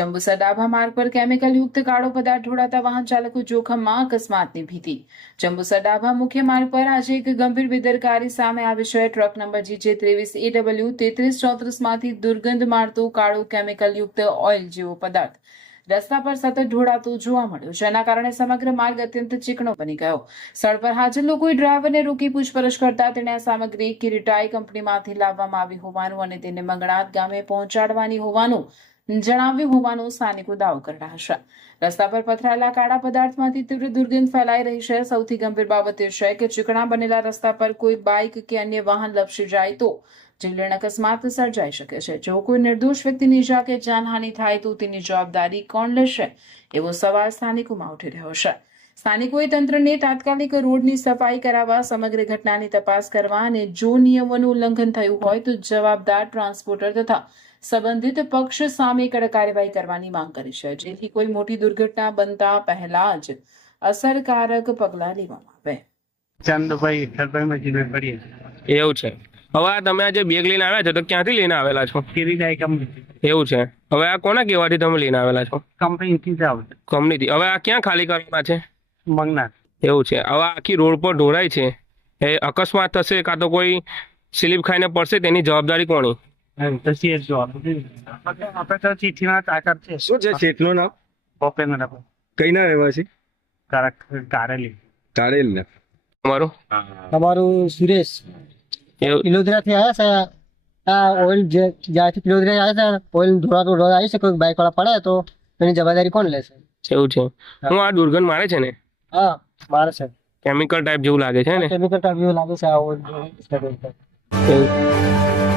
જંબુસર ડાભા માર્ગ પર કેમિકલયુક્ત કાળો પદાર્થ ઢોળાતા વાહન ચાલકો જોખમમાં, અકસ્માતની ભીતિ. જંબુસર ડાભા મુખ્ય માર્ગ પર આજે એક ગંભીર બેદરકારી સામે આવી છે. ટ્રક નંબર GJ23AW 3334 માંથી દુર્ગંધ મારતું કાળું કેમિકલયુક્ત ઓઇલ જેવો પદાર્થ રસ્તા પર સતત ઢોળાતું જોવા મળ્યું, જેના કારણે સમગ્ર માર્ગ અત્યંત ચીકણો બની ગયો. સ્થળ પર હાજર લોકોએ ડ્રાઈવરને રોકી પૂછપરછ કરતા તેણે આ સામગ્રી કિરીટાઈ કંપનીમાંથી લાવવામાં આવી હોવાનું અને તેને મંગળાત ગામે પહોંચાડવાની હોવાનું જણાવ્યું હોવાનું સ્થાનિકો દાવો કરી રહ્યા છે. રસ્તા પર પથરાયેલા કાળા પદાર્થમાંથી તીવ્ર દુર્ગંધ ફેલાઈ રહી છે. સૌથી ગંભીર બાબત એ છે કે ચીકણા બનેલા રસ્તા પર કોઈ બાઇક કે અન્ય વાહન લપસી જાય તો જીવલેણ અકસ્માત સર્જાઈ શકે છે. જો કોઈ નિર્દોષ વ્યક્તિની ઈજા કે જાનહાનિ થાય તો તેની જવાબદારી કોણ લેશે, એવો સવાલ સ્થાનિકોમાં ઉઠી રહ્યો છે. સ્થાનિકોએ તંત્રને તાત્કાલિક રોડની સફાઈ કરાવવા, સમગ્ર ઘટનાની તપાસ કરવા અને જો નિયમોનું ઉલ્લંઘન થયું હોય તો જવાબદાર ટ્રાન્સપોર્ટર તથા સંબંધિત પક્ષ સામે કડક કાર્યવાહી કરવાની માંગ કરી છે, જેથી કોઈ મોટી દુર્ઘટના બનતા પહેલા જ અસરકારક પગલાં લેવામાં આવે. ચંદભાઈ ઈશ્વરભાઈ પડીએ એવું છે. હવે આ તમે આજે બેગ લઈને આવ્યા છો તો ક્યાંથી લઈને આવેલા છો? કિરીટાઈ કંપની. એવું છે. હવે આ કોના કહેવાથી તમે લઈને આવેલા છો? કંપનીથી જ આવે. કંપનીથી. હવે આ ક્યાં ખાલી કરવાના છે? મંગનાથ. એવું છે. હવે આખી રોડ પર ઢોળાય છે, એ અકસ્માત થશે કાં તો કોઈ સ્લીપ ખાઈને પડશે, તેની જવાબદારી કોની? તો સીએસ જોવાનું. આપણે તો ચિઠ્ઠીમાં તાકાત છે. શું છે ચેટનું નામ? ભૂપેન્દ્ર કઈના રહેવાસી? કારેલી. કારેલ ને. તમારું? તમારું સુરેશ પિલોદરાથી આવ્યા છે. આ ઓઇલ જ્યાંથી પિલોદરા આવ્યા છે, ઓઇલ ઢોળાતું ઢોળા આવી છે, કોઈ બાઇક વાળા પડે તો એની જવાબદારી કોણ લેશે? એવું છે. હું આ દુર્ગંધ મારે છે ને, હા મારે છે. કેમિકલ ટાઈપ જેવું લાગે છે ને? કેમિકલ ટાઈપ જેવું લાગે છે આ ઓઇલ. એવું